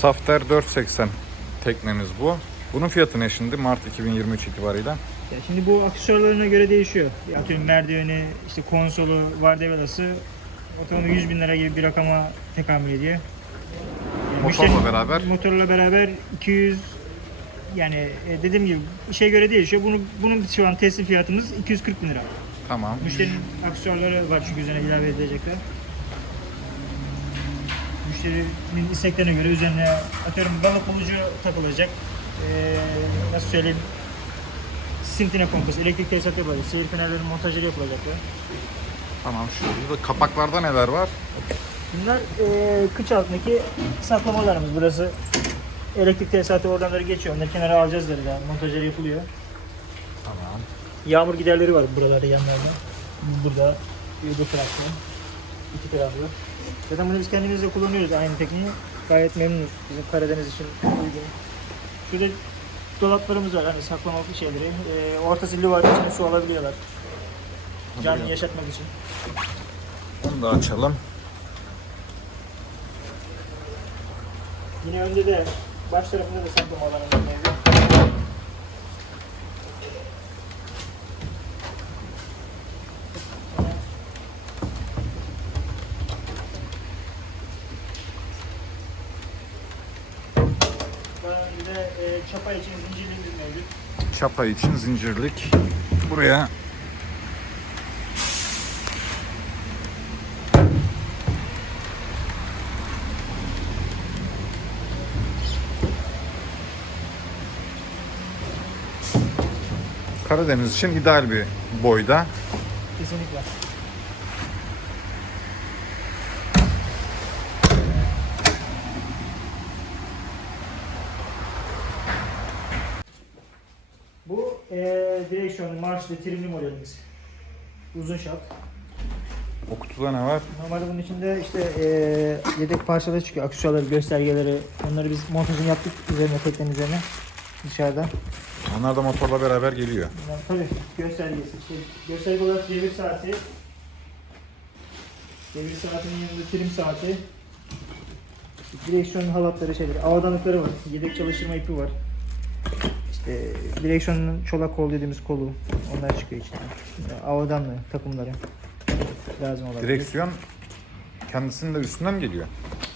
Safter 480 teknemiz bu. Bunun fiyatı ne şimdi Mart 2023 itibariyle? Ya şimdi bu aksesuarlarına göre değişiyor. Atıyorum merdiveni, işte konsolu, vardiyavelası ortalama 100 bin lira gibi bir rakama tekamül ediyor. Yani Motorla beraber? Motorla beraber 200 yani e, dediğim gibi işe göre değişiyor. Bunu, bunun şu an teslim fiyatımız 240 bin lira. Tamam. Müşterinin aksesuarları var çünkü üzerine ilave edilecekler. Müşterinin isteklerine göre üzerine atıyorum balık bulucu takılacak. Ee, nasıl söyleyeyim? Sintine pompası, elektrik tesisatı yapılacak, seyir fenerlerinin montajları yapılacak. ya. Tamam. Şurada kapaklarda neler var? Bunlar ee, kıç altındaki saklamalarımız. Burası elektrik tesisatı oradanları geçiyor. Onları kenara alacağız dedi. Yani montajları yapılıyor. Tamam. Yağmur giderleri var buralarda yanlarında. Burada bir bu tarafta. İki taraflı. Zaten bunu biz kendimiz de kullanıyoruz aynı tekniği. Gayet memnunuz. Bizim Karadeniz için uygun. Şurada dolaplarımız var hani saklamalık şeyleri. Ee, ortası livar içine su alabiliyorlar. Canlı yaşatmak için. Onu da açalım. Yine önde de baş tarafında da saklama alanımız mevcut. Bir de e, çapa için zincirliğimiz mevcut. Çapa için zincirlik. Buraya Karadeniz için ideal bir boyda. Kesinlikle. Bu eee direksiyon marşlı trimli modelimiz. Uzun şaft. O kutuda ne var? Normalde bunun içinde işte eee yedek parçaları çıkıyor. Aksesuarları, göstergeleri. Onları biz montajını yaptık üzerine teknenin üzerine. Dışarıda. Onlar da motorla beraber geliyor. Yani tabii göstergesi. İşte gösterge olarak devir saati. Devir saatinin yanında trim saati. Direksiyon halatları şeyleri, avadanlıkları var. Yedek çalıştırma ipi var. İşte direksiyonun çolak kol dediğimiz kolu. Onlar çıkıyor içinden. Yani Avadanlı takımları. Lazım olan. Direksiyon kendisinin de üstünden mi geliyor?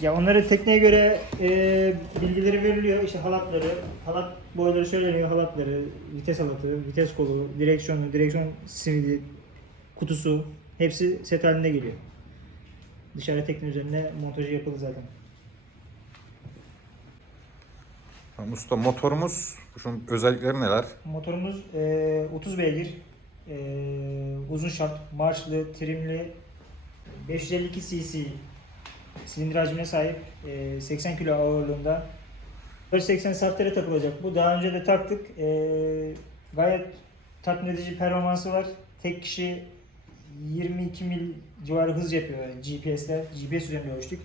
Ya onları tekneye göre e, bilgileri veriliyor. İşte halatları, halat boyları söyleniyor. Halatları, vites halatı, vites kolu, direksiyonu, direksiyon simidi, kutusu hepsi set halinde geliyor. Dışarı tekne üzerine montajı yapıldı zaten. Tamam, Usta motorumuz, şunun özellikleri neler? Motorumuz e, 30 beygir, e, uzun şaft, marşlı, trimli, 552 cc silindir hacmine sahip, e, 80 kilo ağırlığında. 480 saftere takılacak. Bu daha önce de taktık. E, gayet tatmin edici performansı var. Tek kişi 22 mil civarı hız yapıyor GPS'te. GPS üzerinde ölçtük.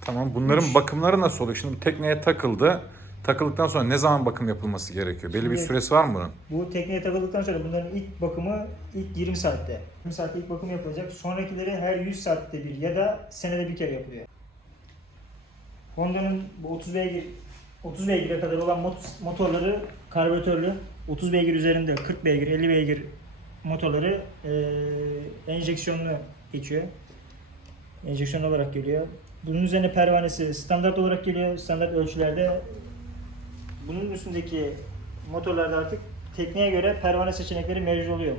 Tamam bunların Üç. bakımları nasıl oluyor? Şimdi bu tekneye takıldı. Takıldıktan sonra ne zaman bakım yapılması gerekiyor? Belli bir Şimdi- süresi var mı bunun? Bu tekneye takıldıktan sonra bunların ilk bakımı ilk 20 saatte. 20 saatte ilk bakım yapılacak. Sonrakileri her 100 saatte bir ya da senede bir kere yapılıyor. Honda'nın bu 30 beygir 30 beygire kadar olan mot- motorları karbüratörlü. 30 beygir üzerinde 40 beygir, 50 beygir motorları eee enjeksiyonlu geçiyor. Enjeksiyon olarak geliyor. Bunun üzerine pervanesi standart olarak geliyor. Standart ölçülerde bunun üstündeki motorlarda artık tekneye göre pervane seçenekleri mevcut oluyor.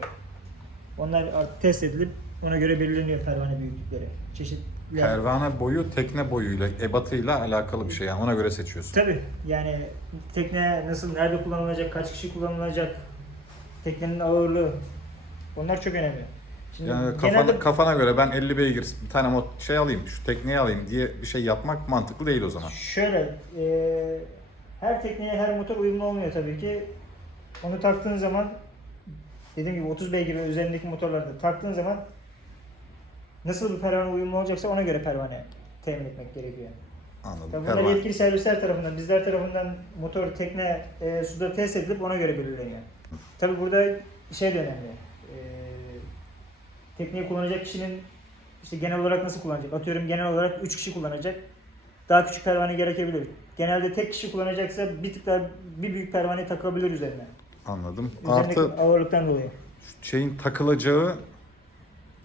Onlar artık test edilip ona göre belirleniyor pervane büyüklükleri. Çeşitli. Pervane boyu tekne boyuyla, ebatıyla alakalı bir şey yani ona göre seçiyorsun. Tabii yani tekne nasıl, nerede kullanılacak, kaç kişi kullanılacak, teknenin ağırlığı onlar çok önemli. Şimdi Yani kafana, genelde kafana göre ben 50 beygir bir tane şey alayım, şu tekneyi alayım diye bir şey yapmak mantıklı değil o zaman. şöyle e, her tekneye her motor uyumlu olmuyor tabii ki. Onu taktığın zaman dediğim gibi 30 beygir ve üzerindeki motorlarda taktığın zaman nasıl bir pervane uyumlu olacaksa ona göre pervane temin etmek gerekiyor. Anladım. Tabii bunlar yetkili servisler tarafından, bizler tarafından motor, tekne e, suda test edilip ona göre belirleniyor. Tabii burada şey de önemli. E, tekneyi kullanacak kişinin işte genel olarak nasıl kullanacak? Atıyorum genel olarak 3 kişi kullanacak. Daha küçük pervane gerekebilir. Genelde tek kişi kullanacaksa bir tık daha bir büyük pervane takabilir üzerine. Anladım. Üzerindeki Artı ağırlıktan dolayı. şeyin takılacağı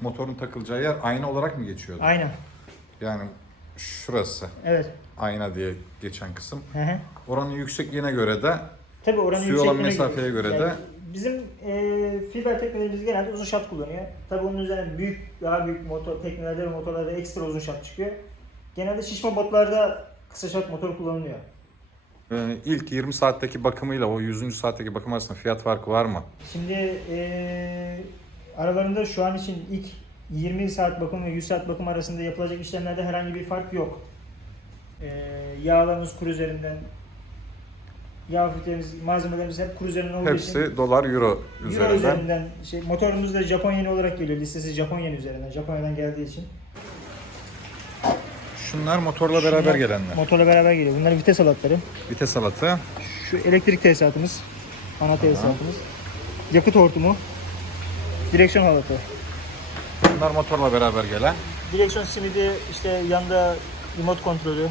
motorun takılacağı yer ayna olarak mı geçiyordu? Aynen. Yani şurası Evet. ayna diye geçen kısım. Hı hı. Oranın yüksekliğine göre de Tabii oranın Suya olan yüksekliğine mesafeye göre de- bizim e, fiber teknelerimiz genelde uzun şaft kullanıyor. Tabii onun üzerine büyük daha büyük motor teknelerde ve motorlarda ekstra uzun şaft çıkıyor. Genelde şişme botlarda kısa şaft motor kullanılıyor. e, ilk 20 saatteki bakımıyla o 100. saatteki bakım arasında fiyat farkı var mı? Şimdi e, aralarında şu an için ilk 20 saat bakım ve 100 saat bakım arasında yapılacak işlemlerde herhangi bir fark yok. E, yağlarımız kuru üzerinden, yağ filtremiz, malzemelerimiz hep kuru üzerinden olduğu için Hepsi dolar euro Euro üzerinden. üzerinden şey, motorumuz da Japon yeni olarak geliyor. Listesi Japon yeni üzerinden. Japonya'dan geldiği için. Şunlar motorla beraber Şunlar gelenler. Motorla beraber geliyor. Bunlar vites alatları. Vites alatı. Şu elektrik tesisatımız. Ana tesisatımız. Yakıt hortumu. Direksiyon halatı. Bunlar motorla beraber gelen. Direksiyon simidi işte yanda remote kontrolü.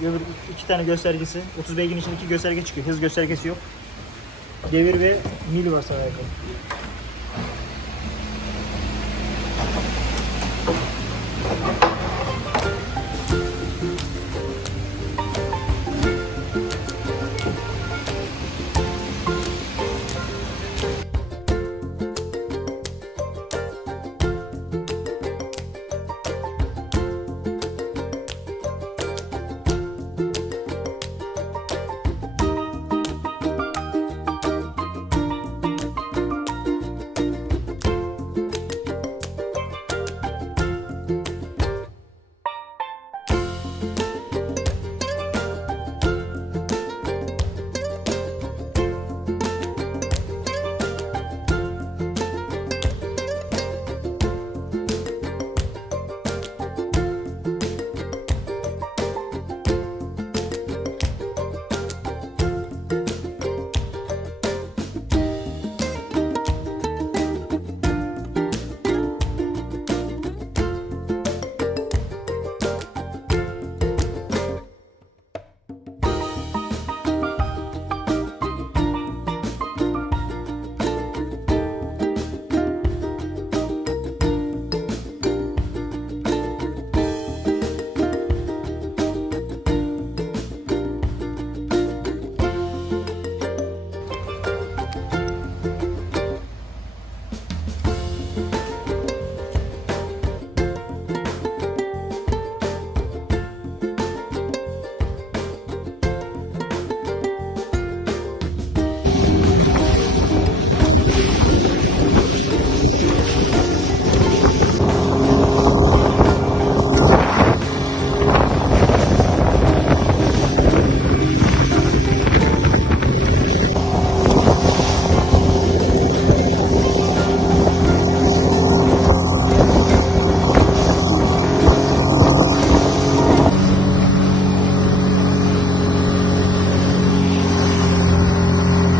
Öbür iki tane göstergesi. 30 beygirin için iki gösterge çıkıyor. Hız göstergesi yok. Devir ve mil var sana yakın.